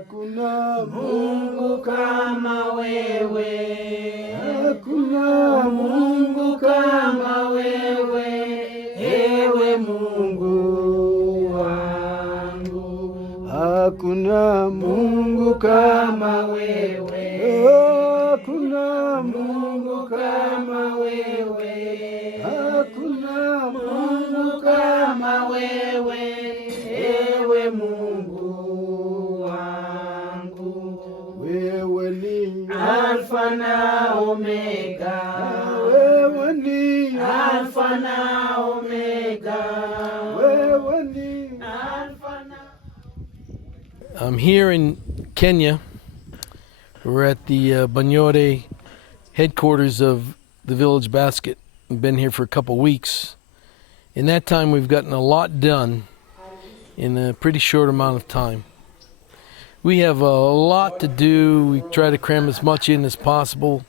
Hakuna Mungu kama wewe, hakuna Mungu kama wewe, ewe Mungu wangu. Hakuna Mungu kama wewe, hakuna Mungu kama wewe, hakuna Mungu kama wewe, ewe Mungu. Wewe ni Alfa na Omega, wewe ni Alfa na Omega, wewe ni Alfa na. I'm here in Kenya. We're at the Banyore headquarters of the Village Basket. We've been here for a couple weeks. In that time, we've gotten a lot done in a pretty short amount of time. We have a lot to do. We try to cram as much in as possible.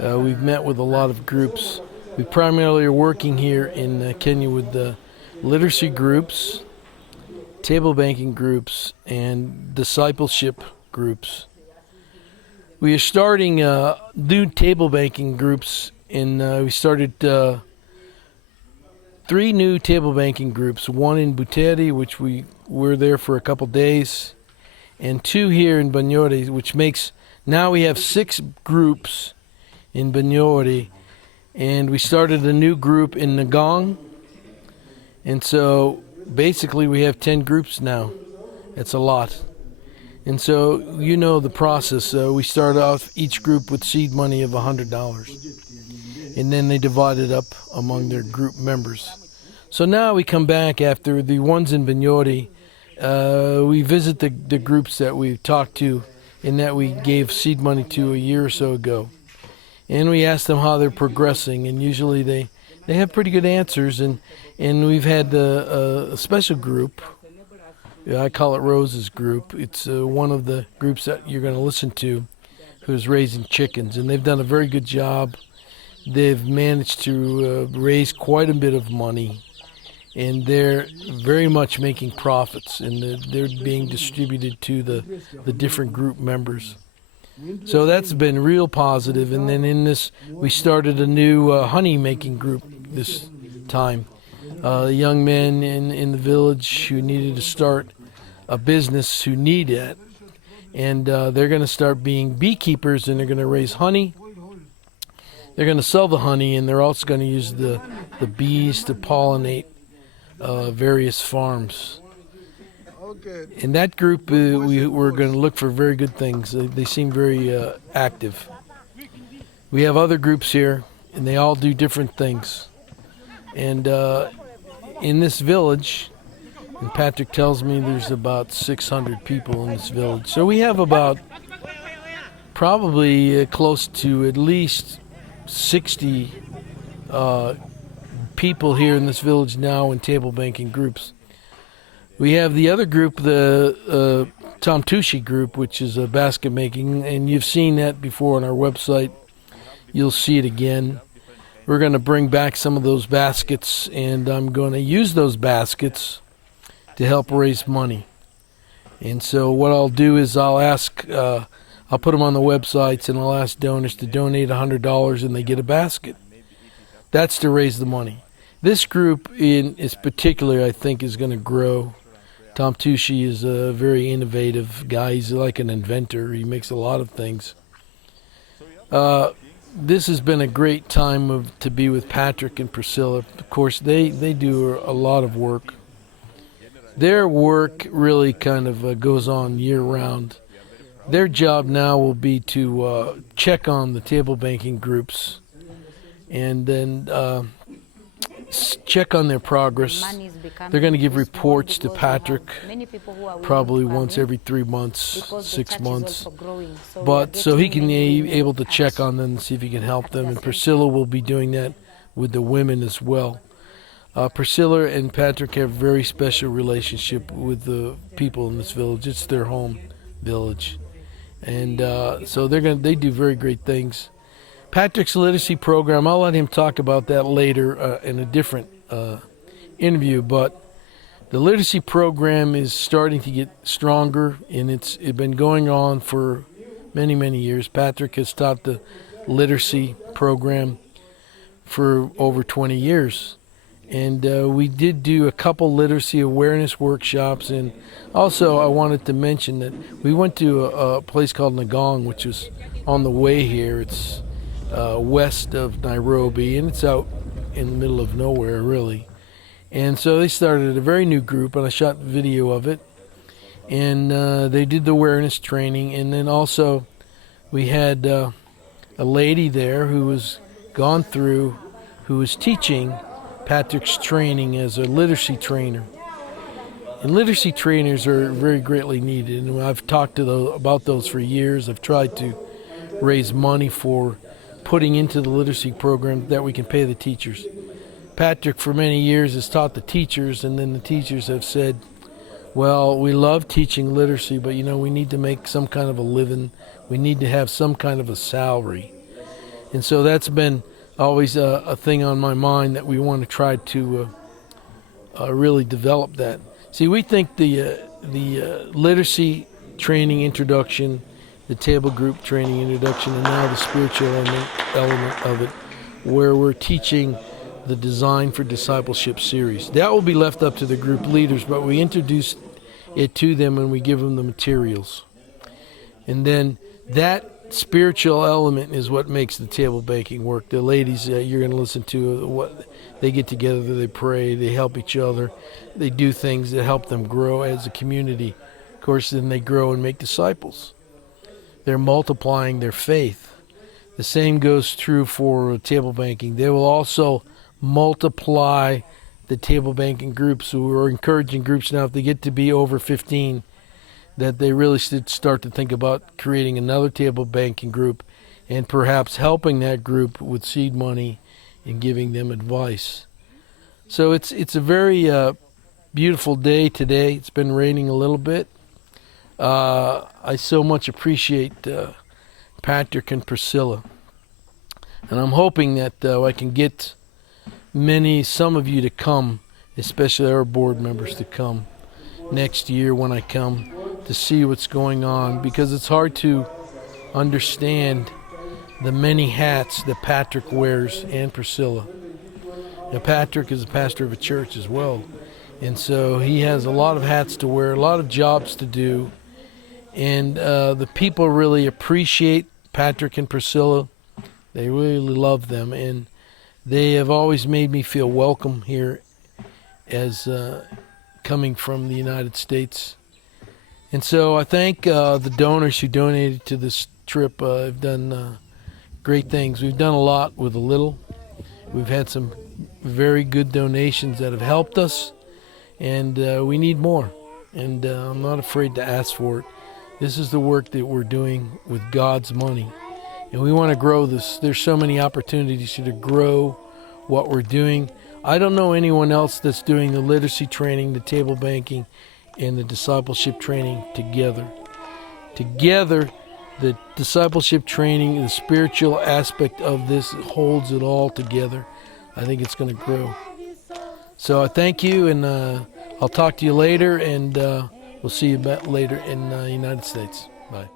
We've met with a lot of groups. We primarily are working here in Kenya with the literacy groups, table banking groups, and discipleship groups. We are starting new table banking groups, and we started 3 new table banking groups, one in Buteri, which we were there for a couple days, and 2 here in Banyore, which makes, now we have 6 groups in Banyore, and we started a new group in Nagong, and so basically we have 10 groups now. It's a lot. And so you know the process. We start off each group with seed money of $100, and then they divide it up among their group members. So now we come back after the ones in Banyore. We visit the groups that we talked to and that we gave seed money to a year or so ago. And we ask them how they're progressing, and usually they have pretty good answers. And we've had a special group. I call it Rose's group. It's one of the groups that you're going to listen to who's raising chickens. And they've done a very good job. They've managed to raise quite a bit of money. And they're very much making profits, and they're being distributed to the different group members. So that's been real positive. And then in this, we started a new honey making group this time. Young men in the village who needed to start a business who need it. And they're going to start being beekeepers, and they're going to raise honey. They're going to sell the honey, and they're also going to use the bees to pollinate various farms. In that group, we're going to look for very good things. They seem very active. We have other groups here, and they all do different things. And in this village, and Patrick tells me there's about 600 people in this village. So we have about probably close to at least 60 people here in this village now in table banking groups. We have the other group, the Tom Tushi group, which is a basket making, and you've seen that before on our website. You'll see it again. We're going to bring back some of those baskets, and I'm going to use those baskets to help raise money. And so what I'll do is I'll put them on the websites, and I'll ask donors to donate $100, and they get a basket. That's to raise the money. This group is particular, I think, is going to grow. Tom Tushi is a very innovative guy. He's like an inventor. He makes a lot of things. This has been a great time to be with Patrick and Priscilla. Of course, they do a lot of work. Their work really kind of goes on year-round. Their job now will be to check on the table banking groups and then check on their progress. They're going to give reports to Patrick probably once every 3 months, 6 months. But so he can be able to check on them and see if he can help them. And Priscilla will be doing that with the women as well. Priscilla and Patrick have a very special relationship with the people in this village. It's their home village. And so they do very great things. Patrick's literacy program, I'll let him talk about that later in a different interview, but The literacy program is starting to get stronger, and it's been going on for many, many years. Patrick has taught the literacy program for over 20 years. And we did do a couple literacy awareness workshops. And also I wanted to mention that we went to a place called Nagong, which is on the way here. It's west of Nairobi, and it's out in the middle of nowhere, really. And so they started a very new group, and I shot video of it. And they did the awareness training. And then also we had a lady there who was gone through, who was teaching Patrick's training as a literacy trainer. And literacy trainers are very greatly needed, and I've talked about those for years. I've tried to raise money for putting into the literacy program that we can pay the teachers. Patrick for many years has taught the teachers, and then the teachers have said, well, we love teaching literacy, but we need to make some kind of a living. We need to have some kind of a salary. And so that's been always a thing on my mind, that we want to try to really develop that. See, we think the literacy training introduction, the table group training introduction, and now the spiritual element of it, where we're teaching the Design for Discipleship series. That will be left up to the group leaders, but we introduce it to them and we give them the materials. And then that spiritual element is what makes the table banking work. The ladies you're going to listen to, what they get together, they pray, they help each other, they do things that help them grow as a community. Of course, then they grow and make disciples. They're multiplying their faith. The same goes true for table banking. They will also multiply the table banking groups. So we're encouraging groups now, if they get to be over 15, that they really should start to think about creating another table banking group and perhaps helping that group with seed money and giving them advice. So it's a very beautiful day today. It's been raining a little bit. I so much appreciate Patrick and Priscilla. And I'm hoping that I can get some of you to come, especially our board members, to come next year when I come, to see what's going on, because it's hard to understand the many hats that Patrick wears, and Priscilla. Now, Patrick is a pastor of a church as well, and so he has a lot of hats to wear, a lot of jobs to do, and the people really appreciate Patrick and Priscilla. They really love them, and they have always made me feel welcome here as coming from the United States. And so I thank the donors who donated to this trip. Have done great things. We've done a lot with a little. We've had some very good donations that have helped us, and we need more. And I'm not afraid to ask for it. This is the work that we're doing with God's money, and we want to grow this. There's so many opportunities to grow what we're doing. I don't know anyone else that's doing the literacy training, the table banking, and the discipleship training together. Together, the discipleship training, the spiritual aspect of this holds it all together. I think it's going to grow. So I thank you, and I'll talk to you later, and we'll see you back later in the United States. Bye.